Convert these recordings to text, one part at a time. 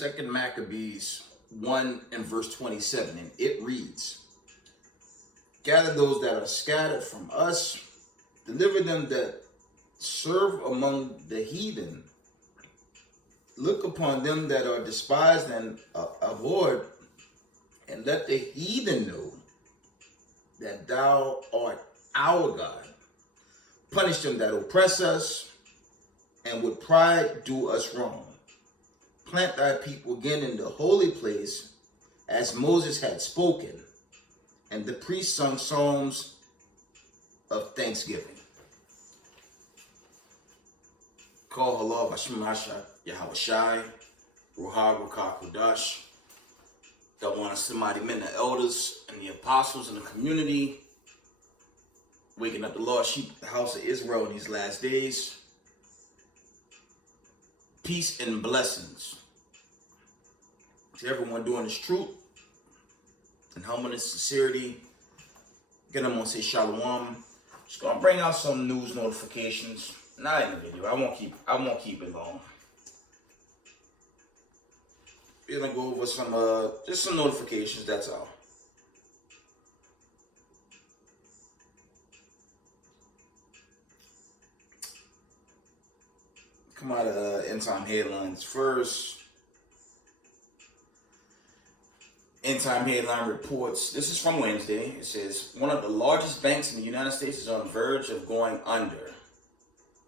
Second Maccabees 1 and verse 27, and it reads, gather those that are scattered from us, deliver them that serve among the heathen, look upon them that are despised and abhorred, and let the heathen know that thou art our God. Punish them that oppress us, and with pride do us wrong. Plant thy people again in the holy place, as Moses had spoken. And the priests sung psalms of thanksgiving. Call halal Hashem Hashat Yahweh Shai, Ruha Ruka Kudash. That want to somebody men, the elders and the apostles in the community, waking up the lost sheep of the house of Israel in these last days. Peace and blessings to everyone doing this truth and humbleness, sincerity. Again, I'm gonna say shalom. Just gonna bring out some news notifications. Not in the video. I won't keep it long. We're gonna go over some just some notifications. That's all. Come out of end time headlines first. End time headline reports. This is from Wednesday. It says one of the largest banks in the United States is on the verge of going under.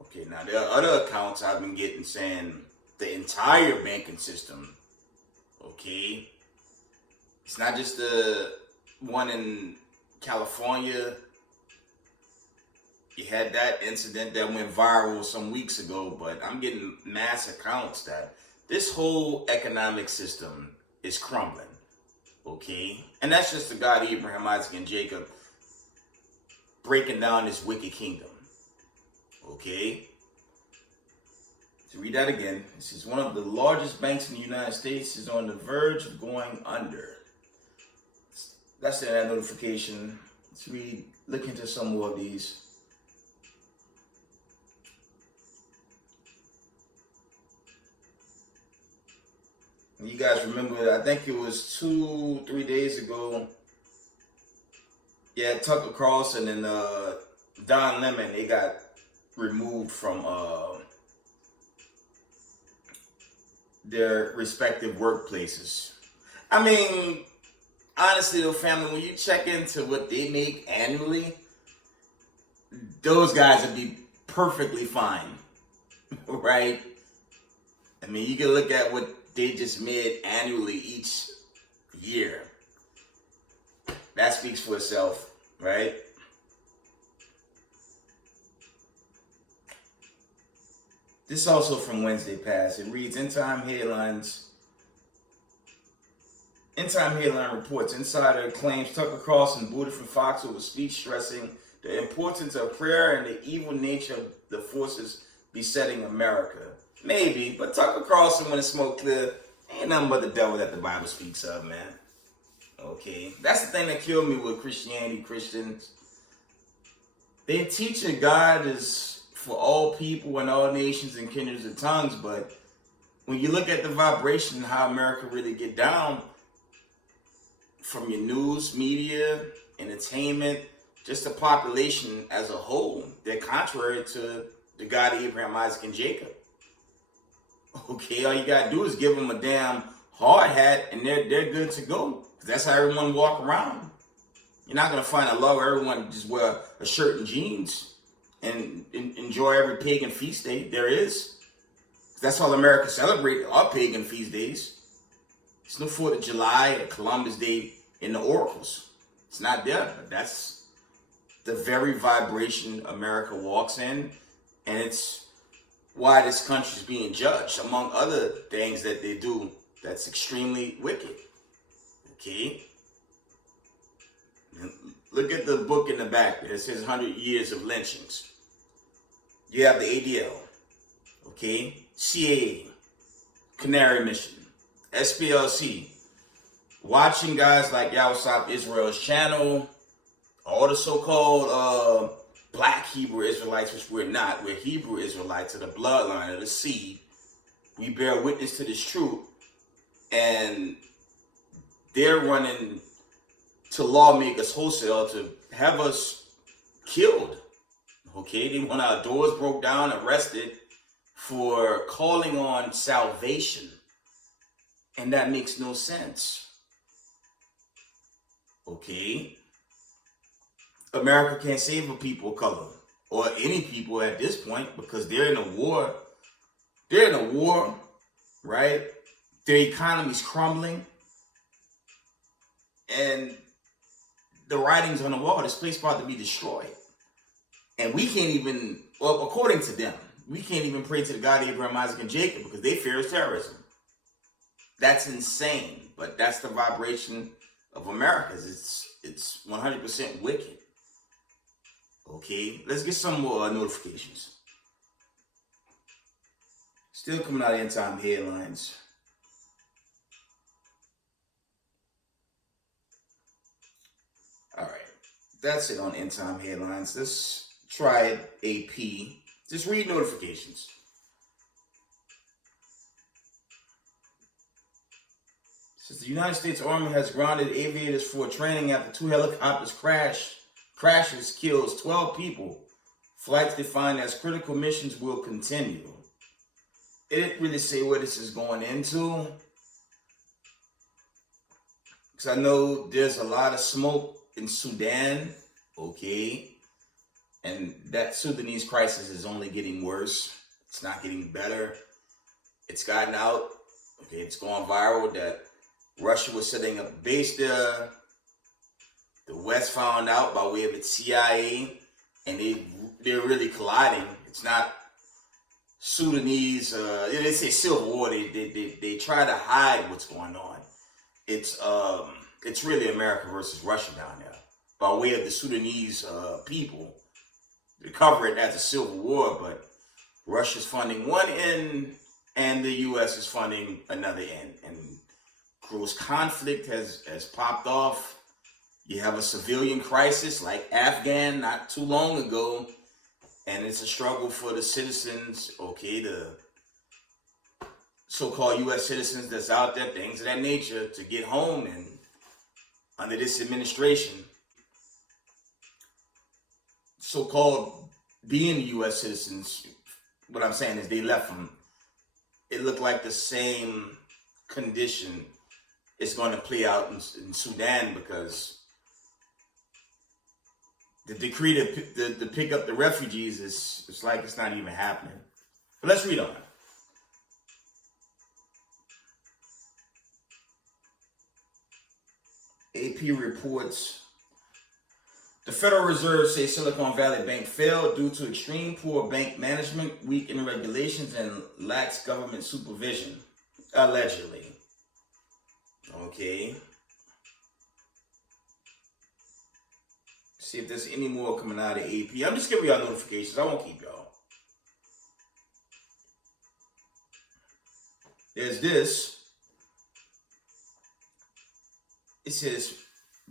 Okay, now there are other accounts I've been getting saying the entire banking system. Okay, it's not just the one in California. You had that incident that went viral some weeks ago, but I'm getting mass accounts that this whole economic system is crumbling. Okay, and that's just the God Abraham, Isaac, and Jacob breaking down this wicked kingdom. Okay, to read that again, this is one of the largest banks in the United States is on the verge of going under. That's that notification. Let's look into some more of these. You guys remember, I think it was 2-3 days ago. Yeah, Tucker Carlson and Don Lemon, they got removed from their respective workplaces. I mean, honestly though, family, when you check into what they make annually, those guys would be perfectly fine, right? I mean, you can look at what they just made annually each year. That speaks for itself, right? This is also from Wednesday past. It reads, End time headline reports. Insider claims Tucker Carlson booted from Fox over speech stressing the importance of prayer and the evil nature of the forces besetting America. Maybe, but Tucker Carlson, when it's smoke clear, ain't nothing but the devil that the Bible speaks of, man. Okay, that's the thing that killed me with Christianity. Christians, they teach that God is for all people and all nations and kindreds and tongues, but when you look at the vibration and how America really get down, from your news, media, entertainment, just the population as a whole, they're contrary to the God of Abraham, Isaac, and Jacob. Okay, all you gotta do is give them a damn hard hat and they're good to go. That's how everyone walk around. You're not gonna find a law where everyone just wear a shirt and jeans and enjoy every pagan feast day there is. That's how America celebrate our pagan feast days. It's no 4th of July or Columbus Day in the oracles. It's not there, but that's the very vibration America walks in, and it's why this country is being judged, among other things that they do that's extremely wicked. Okay? Look at the book in the back. It says 100 years of lynchings. You have the ADL, okay? CAA, Canary Mission, SPLC, watching guys like Yahweh Israel's channel, all the so-called black Hebrew Israelites, which we're not. We're Hebrew Israelites of the bloodline of the seed. We bear witness to this truth. and they're running to lawmakers wholesale to have us killed. Okay, they want our doors broke down, arrested for calling on salvation. And that makes no sense. Okay? America can't save a people of color or any people at this point because they're in a war. They're in a war, right? Their economy's crumbling. And the writing's on the wall. This place is about to be destroyed. And we can't even, well, according to them, we can't even pray to the God of Abraham, Isaac, and Jacob because they fear terrorism. That's insane. But that's the vibration of America. It's 100% wicked. Okay, let's get some more notifications. Still coming out of end time headlines. All right, that's it on end time headlines. Let's try AP. Just read notifications. Since the United States Army has grounded aviators for training after 2 helicopters crashes kills 12 people, flights defined as critical missions will continue. It didn't really say where this is going into, because I know there's a lot of smoke in Sudan, okay, and that Sudanese crisis is only getting worse. It's not getting better. It's gotten out, okay, it's going viral that Russia was setting up a base there. The West found out by way of its CIA, and they're really colliding. It's not Sudanese. They say civil war. They try to hide what's going on. It's really America versus Russia down there by way of the Sudanese people. They cover it as a civil war, but Russia's funding one end, and the U.S. is funding another end, and gross conflict has popped off. You have a civilian crisis like Afghan not too long ago, and it's a struggle for the citizens, okay, the so-called U.S. citizens that's out there, things of that nature, to get home. And under this administration, so-called being U.S. citizens, what I'm saying is they left from, it looked like the same condition is going to play out in Sudan, because the decree to pick up the refugees it's like it's not even happening. But let's read on. AP reports the Federal Reserve says Silicon Valley Bank failed due to extreme poor bank management, weak in regulations, and lax government supervision, allegedly. Okay. See if there's any more coming out of AP. I'm just giving y'all notifications. I won't keep y'all. There's this. It says,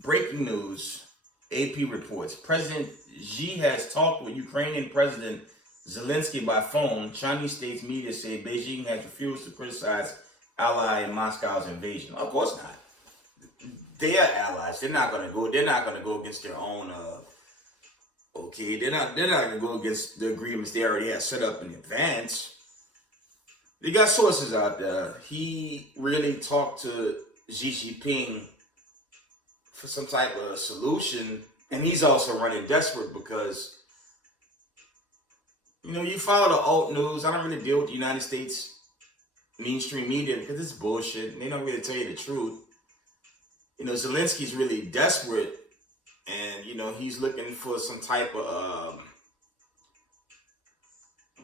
breaking news. AP reports. President Xi has talked with Ukrainian President Zelensky by phone. Chinese state media say Beijing has refused to criticize ally in Moscow's invasion. Of course not. They are allies. They're not gonna go against their own. Okay, they're not gonna go against the agreements they already have set up in advance. They got sources out there. He really talked to Xi Jinping for some type of solution, and he's also running desperate because, you follow the alt news. I don't really deal with the United States mainstream media because it's bullshit, and they don't really tell you the truth. Zelensky's really desperate, and he's looking for some type of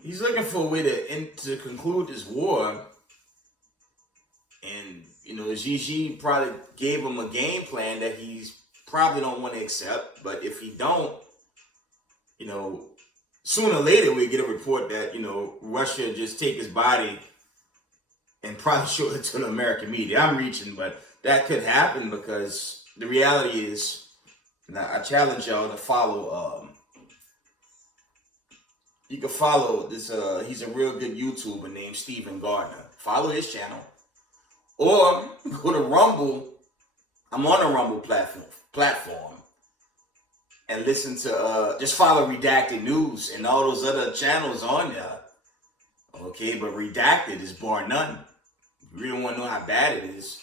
he's looking for a way to conclude this war. And Gigi probably gave him a game plan that he's probably don't want to accept. But if he don't, sooner or later we get a report that Russia just take his body and probably show it to the American media. I'm reaching, but that could happen, because the reality is, and I challenge y'all to follow. You can follow this. He's a real good YouTuber named Stephen Gardner. Follow his channel. Or go to Rumble. I'm on the Rumble platform and listen to, just follow Redacted News and all those other channels on there. Okay, but Redacted is bar none. If you really want to know how bad it is,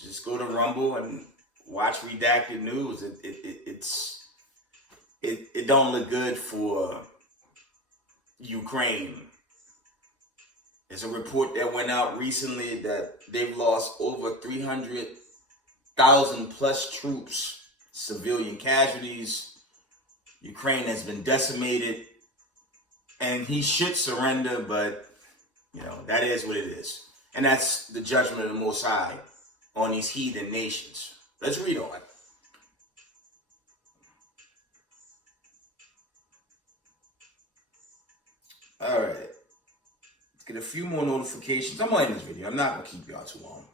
just go to Rumble and watch Redacted News. It don't look good for Ukraine. There's a report that went out recently that they've lost over 300,000 plus troops, civilian casualties. Ukraine has been decimated, and he should surrender, but that is what it is. And that's the judgment of the Most High on these heathen nations. Let's read on. All right. Let's get a few more notifications. I'm ending this video. I'm not going to keep y'all too long.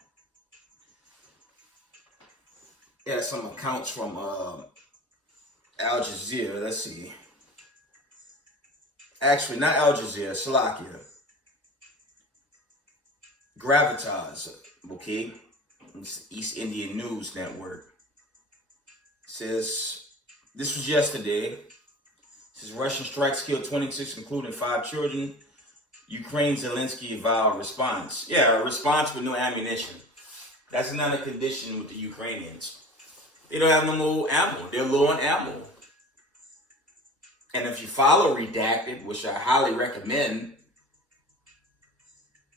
Yeah, some accounts from Al Jazeera. Let's see. Actually, not Al Jazeera, Salakia. Gravitas, okay? It's East Indian News Network. Says, this was yesterday. It says, Russian strikes killed 26, including 5 children. Ukraine Zelensky vow response. Yeah, a response with no ammunition. That's not a condition with the Ukrainians. They don't have no more ammo. They're low on ammo. And if you follow Redacted, which I highly recommend,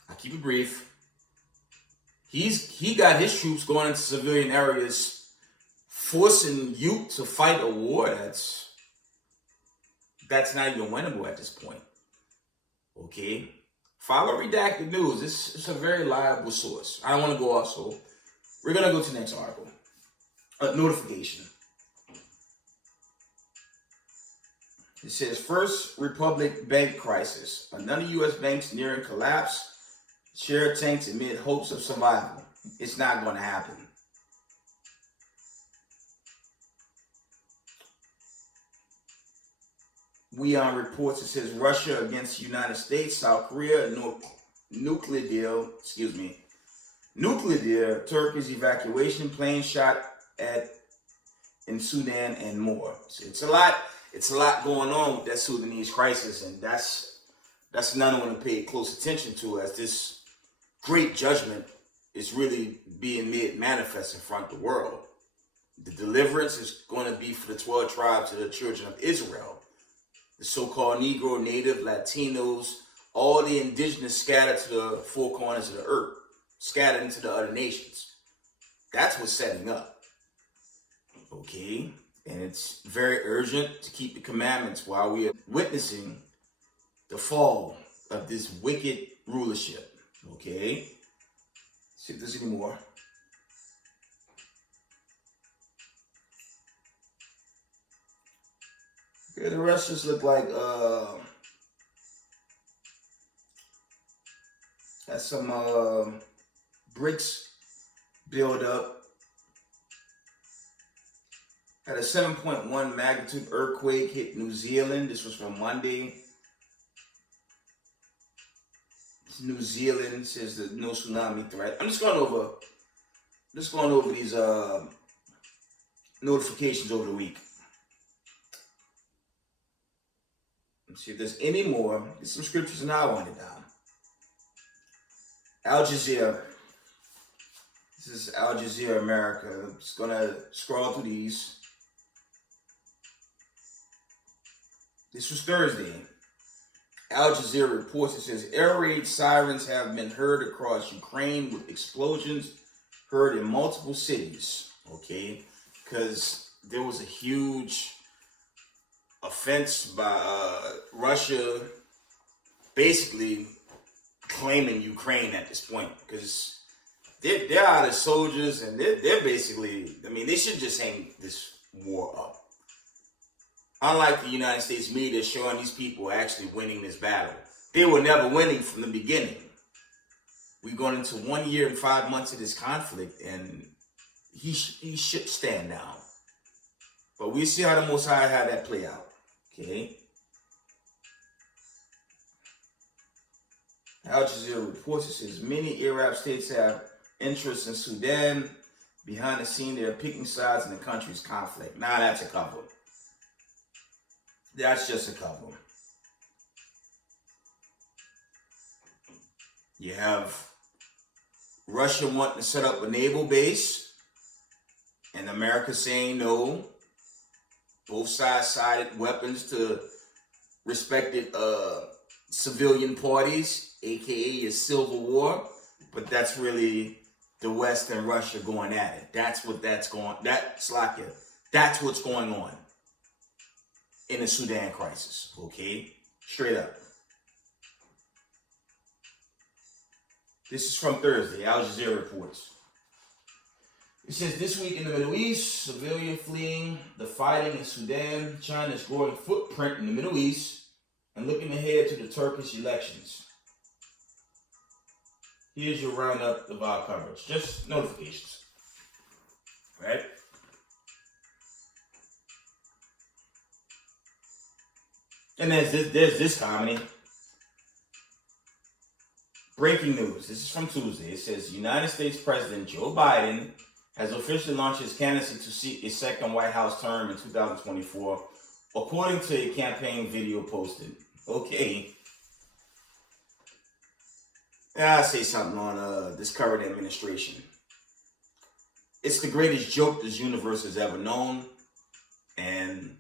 I'll keep it brief. He got his troops going into civilian areas, forcing youth to fight a war that's not even winnable at this point. Okay? Follow Redacted News. It's a very reliable source. I don't want to go off, so we're going to go to the next article. Notification. It says, First Republic Bank Crisis. Another U.S. banks nearing collapse. Share tanks amid hopes of survival. It's not going to happen. We on reports, it says Russia against the United States, South Korea, nuclear deal, Turkey's evacuation, plane shot in Sudan, and more. So it's a lot going on with that Sudanese crisis, and that's none I want to pay close attention to, as this great judgment is really being made manifest in front of the world. The deliverance is going to be for the 12 tribes of the children of Israel. The so-called Negro, Native, Latinos, all the indigenous scattered to the four corners of the earth, scattered into the other nations. That's what's setting up. Okay? And it's very urgent to keep the commandments while we are witnessing the fall of this wicked rulership. Okay? See if there's any more. Okay, the rest just look like has some bricks build up. Had a 7.1 magnitude earthquake hit New Zealand. This was from Monday. New Zealand says there's no tsunami threat. I'm just going over these notifications over the week. Let's see if there's any more. Get some scriptures and I'll wind it down. Al Jazeera. This is Al Jazeera America. I'm just going to scroll through these. This was Thursday. Al Jazeera reports, it says, air raid sirens have been heard across Ukraine with explosions heard in multiple cities. Okay? Because there was a huge offense by Russia basically claiming Ukraine at this point. Because they're out of soldiers and they're basically, they should just hang this war up. Unlike the United States media showing these people actually winning this battle. They were never winning from the beginning. We're going into 1 year and 5 months of this conflict, and he should stand down. But we'll see how the Most High had that play out. Okay? Al Jazeera reports, it says, many Arab states have interests in Sudan. Behind the scene, they are picking sides in the country's conflict. Nah, that's a couple. That's just a couple. You have Russia wanting to set up a naval base, and America saying no. Both sides sided weapons to respected civilian parties, aka a civil war. But that's really the West and Russia going at it. That's what's going on in the Sudan crisis. Okay? Straight up. This is from Thursday, Al Jazeera reports. It says, this week in the Middle East, civilian fleeing the fighting in Sudan, China's growing footprint in the Middle East, and looking ahead to the Turkish elections. Here's your roundup of our coverage. Just notifications. Right? And there's this comedy. Breaking news. This is from Tuesday. It says United States President Joe Biden has officially launched his candidacy to seek a second White House term in 2024, according to a campaign video posted. Okay. I'll say something on this current administration. It's the greatest joke this universe has ever known. And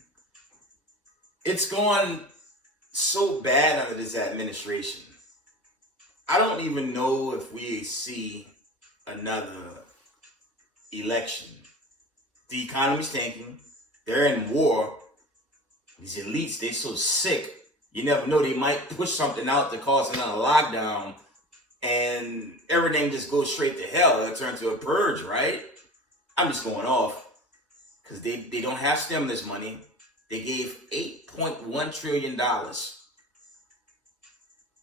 it's gone so bad under this administration. I don't even know if we see another election. The economy's tanking. They're in war. These elites, they're so sick. You never know, they might push something out to cause another lockdown and everything just goes straight to hell. It turns to a purge, right? I'm just going off because they don't have stimulus money. They gave $8.1 trillion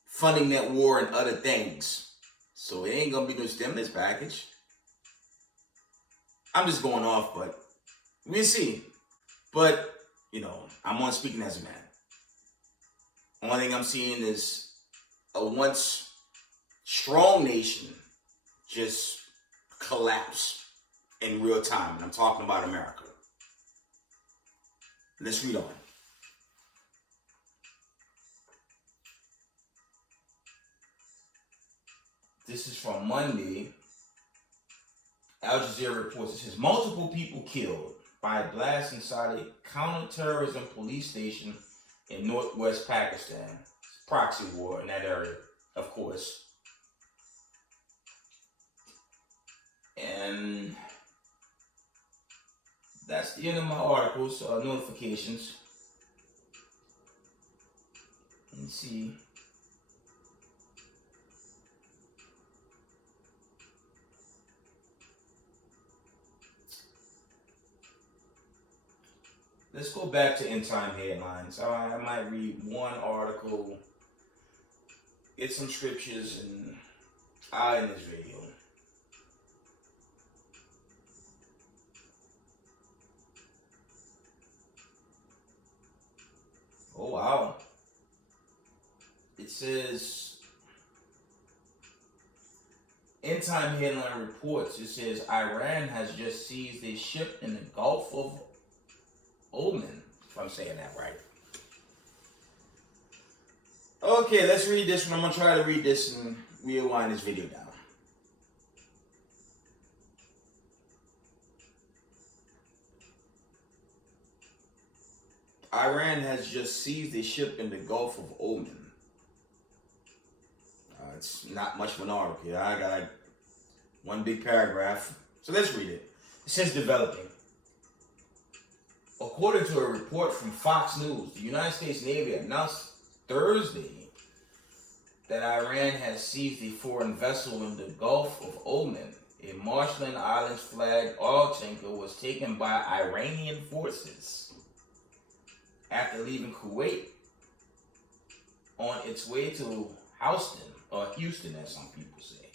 funding that war and other things. So it ain't going to be no stimulus package. I'm just going off, but we'll see. But, I'm on speaking as a man. Only thing I'm seeing is a once strong nation just collapse in real time. And I'm talking about America. Let's read on. This is from Monday. Al Jazeera reports, it says multiple people killed by a blast inside a counterterrorism police station in northwest Pakistan. Proxy war in that area, of course. And that's the end of my articles, notifications. Let's see. Let's go back to end time headlines. I might read one article, get some scriptures, and I'll end this video. Oh, wow. It says, end time headline reports, it says Iran has just seized a ship in the Gulf of Oman, if I'm saying that right. Okay, let's read this one. I'm going to try to read this and we'll wind this video down. Iran has just seized a ship in the Gulf of Oman. It's not much of an article. I got like one big paragraph. So let's read it. It says developing. According to a report from Fox News, the United States Navy announced Thursday that Iran has seized a foreign vessel in the Gulf of Oman. A Marshall Islands flagged oil tanker was taken by Iranian forces after leaving Kuwait on its way to Houston, as some people say.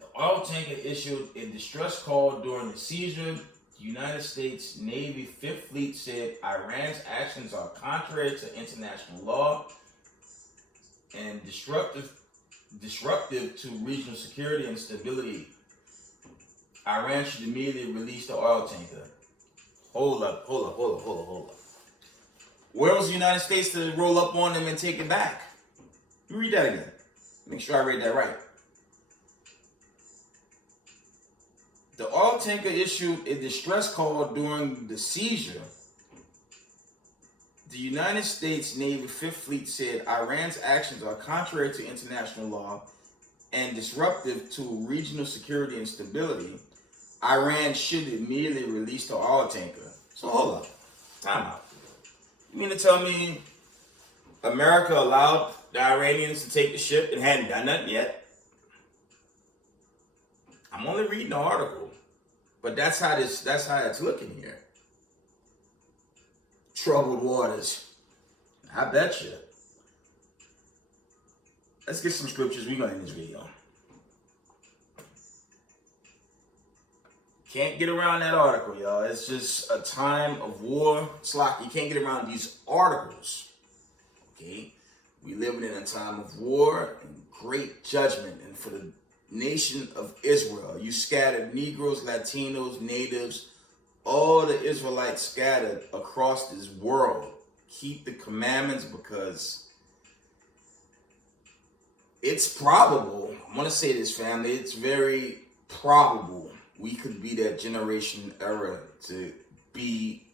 The oil tanker issued a distress call during the seizure. The United States Navy Fifth Fleet said Iran's actions are contrary to international law and disruptive disruptive to regional security and stability, Iran should immediately release the oil tanker. Hold up. Where was the United States to roll up on them and take it back? Let me read that again. Make sure I read that right. The oil tanker issued a distress call during the seizure. The United States Navy Fifth Fleet said Iran's actions are contrary to international law and disruptive to regional security and stability. Iran should immediately release the oil tanker. So hold up. Time out. You mean to tell me America allowed the Iranians to take the ship and hadn't done nothing yet? I'm only reading the article, but that's how it's looking here. Troubled waters. I bet you. Let's get some scriptures. We're going to end this video. Can't get around that article, y'all. It's just a time of war. You can't get around these articles. Okay? We living in a time of war and great judgment. And for the nation of Israel, you scattered Negroes, Latinos, natives, all the Israelites scattered across this world. Keep the commandments, because it's probable, I want to say this, family, it's very probable we could be that generation era to be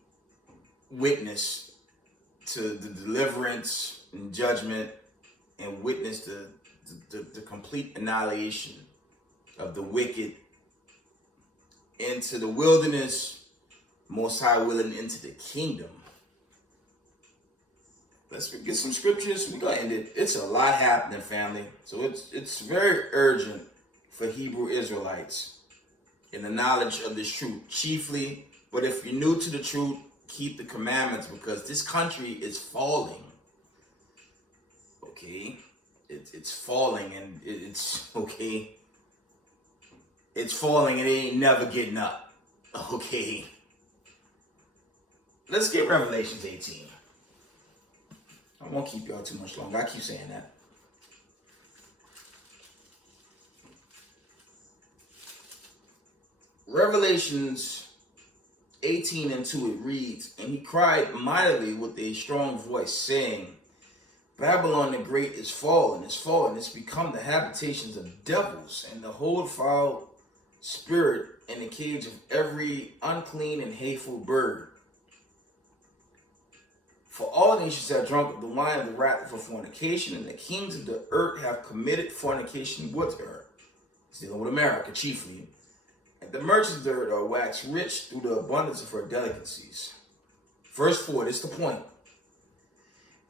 witness to the deliverance and judgment and witness the complete annihilation of the wicked into the wilderness, Most High willing into the kingdom. Let's get some scriptures. We're going to end it. It's a lot happening, family. So it's very urgent for Hebrew Israelites in the knowledge of this truth, chiefly. But if you're new to the truth, keep the commandments, because this country is falling. Okay? It's falling, and it's okay. It's falling, and it ain't never getting up. Okay? Let's get Revelations 18. I won't keep y'all too much longer. I keep saying that. Revelations 18 and 2, it reads, "And he cried mightily with a strong voice, saying, Babylon the great is fallen, it's become the habitations of devils, and the whole foul spirit, and the cage of every unclean and hateful bird. For all nations have drunk of the wine of the wrath of fornication, and the kings of the earth have committed fornication with her." It's dealing with America chiefly. "And the merchants of the earth are waxed rich through the abundance of her delicacies." Verse 4, this is the point.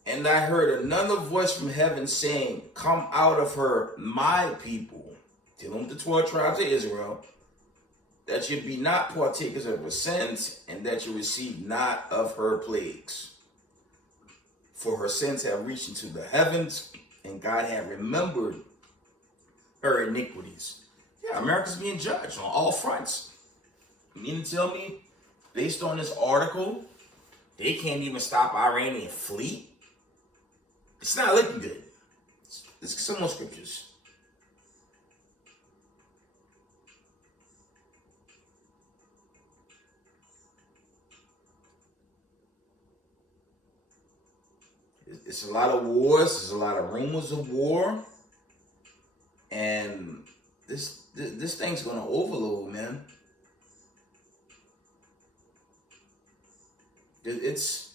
"And I heard another voice from heaven saying, Come out of her, my people," dealing with the 12 tribes of Israel, "that you be not partakers of her sins, and that you receive not of her plagues. For her sins have reached into the heavens, and God had remembered her iniquities." Yeah, America's being judged on all fronts. You mean to tell me, based on this article, they can't even stop Iranian fleet? It's not looking good. Let's get some more scriptures. It's a lot of wars. There's a lot of rumors of war. And this thing's going to overload, man. It's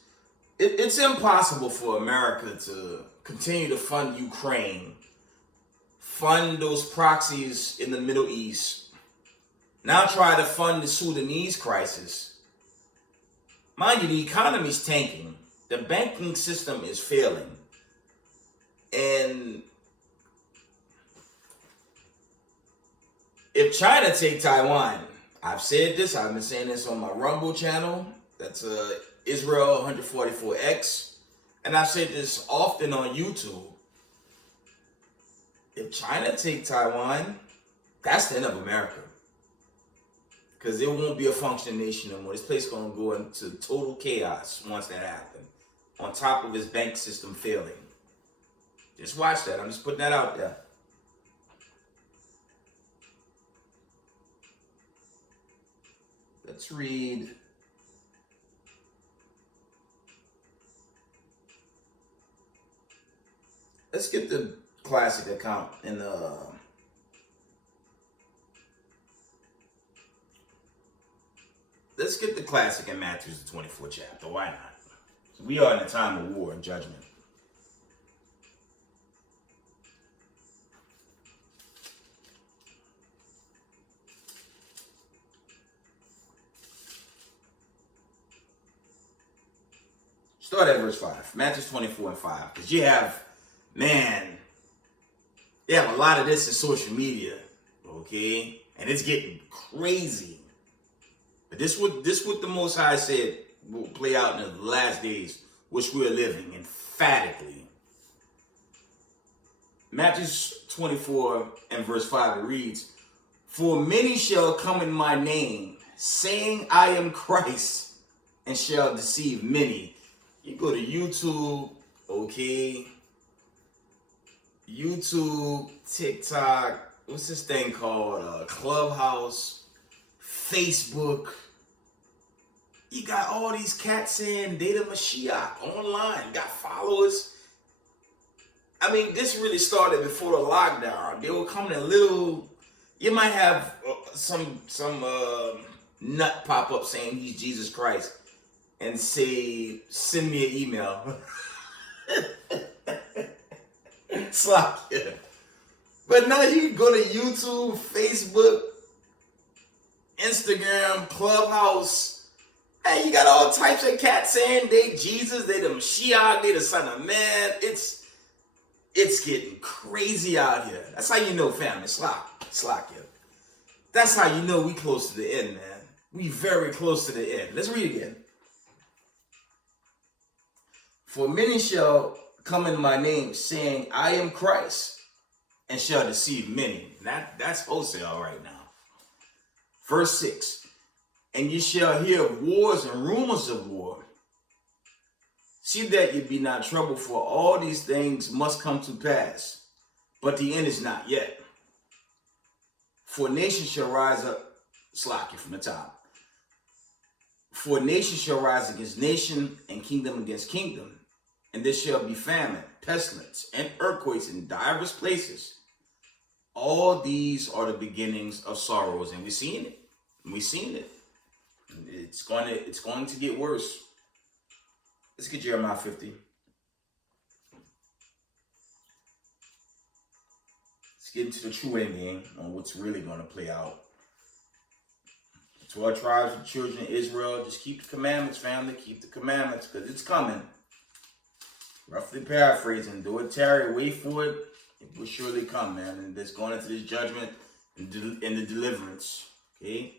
impossible for America to continue to fund Ukraine, fund those proxies in the Middle East, now try to fund the Sudanese crisis. Mind you, the economy's tanking. The banking system is failing. And if China take Taiwan, I've said this, I've been saying this on my Rumble channel, that's Israel 144X, and I've said this often on YouTube. If China take Taiwan, that's the end of America. Because it won't be a functioning nation anymore. This place is going to go into total chaos once that happens, on top of its bank system failing. Just watch that. I'm just putting that out there. Let's read. Let's get the classic account in the. Let's get the classic in Matthew's the 24th chapter. Why not? So we are in a time of war and judgment. Start at verse 5. Matthew 24 and 5. Because you have, man, they have a lot of this in social media. Okay? And it's getting crazy. But this what the Most High said will play out in the last days, which we're living emphatically. Matthew 24 and verse 5, it reads, "For many shall come in my name, saying I am Christ, and shall deceive many." You go to YouTube, okay? YouTube, TikTok, what's this thing called? Clubhouse, Facebook. You got all these cats saying they the Mashiach online, got followers. I mean, this really started before the lockdown. They were coming in little. You might have some nut pop up saying he's Jesus Christ and say, "Send me an email." Slap yeah. But now you can go to YouTube, Facebook, Instagram, Clubhouse. Hey, you got all types of cats saying they Jesus, they the Mashiach, they the Son of Man. It's getting crazy out here. That's how you know, family. Slack yeah. That's how you know we close to the end, man. We very close to the end. Let's read again. "For many shall come in my name, saying, I am Christ, and shall deceive many." That's wholesale right now. Verse 6, "And ye shall hear of wars and rumors of war. See that ye be not troubled, for all these things must come to pass, but the end is not yet. For nation shall rise up," slack it from the top. "For nation shall rise against nation, and kingdom against kingdom. And there shall be famine, pestilence, and earthquakes in divers places. All these are the beginnings of sorrows." And we're seeing it. It's going to get worse. Let's get Jeremiah 50. Let's get into the true end game on what's really going to play out. The 12 tribes of the children of Israel, just keep the commandments, family. Keep the commandments, because it's coming. Roughly paraphrasing, do it tarry, wait for it. It will surely come, man. And it's going into this judgment and the deliverance. Okay?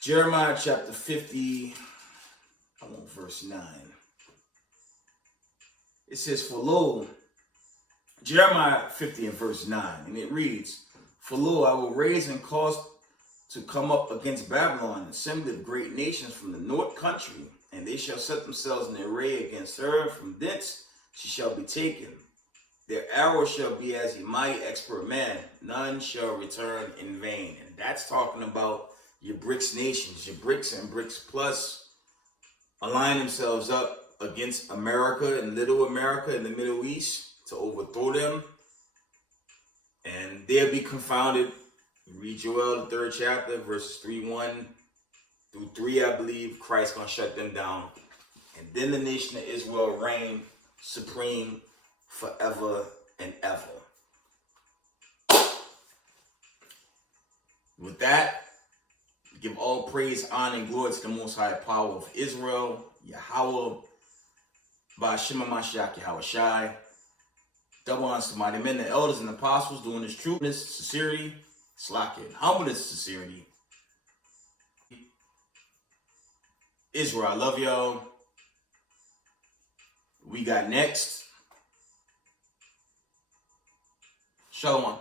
Jeremiah chapter 50, I want verse 9. It says, "For lo," Jeremiah 50 and verse 9, and it reads, "For lo, I will raise and cause to come up against Babylon an assembly of great nations from the north country, and they shall set themselves in array against her. From thence she shall be taken. Their arrow shall be as a mighty expert man. None shall return in vain." And that's talking about your BRICS nations, your BRICS and BRICS Plus, align themselves up against America and Little America in the Middle East to overthrow them. And they'll be confounded. Read Joel, the 3rd chapter, verses 3:1 through 3, I believe. Christ's going to shut them down. And then the nation of Israel reign supreme forever and ever. With that, give all praise, honor, and glory to the Most High Power of Israel, Yahweh, Ba'Shema Mashiach Yahweh Shai. Double honors to mighty men, the elders and apostles, doing this truthfulness, sincerity, slack it, humbleness, sincerity. Israel, I love y'all. We got next. Shalom.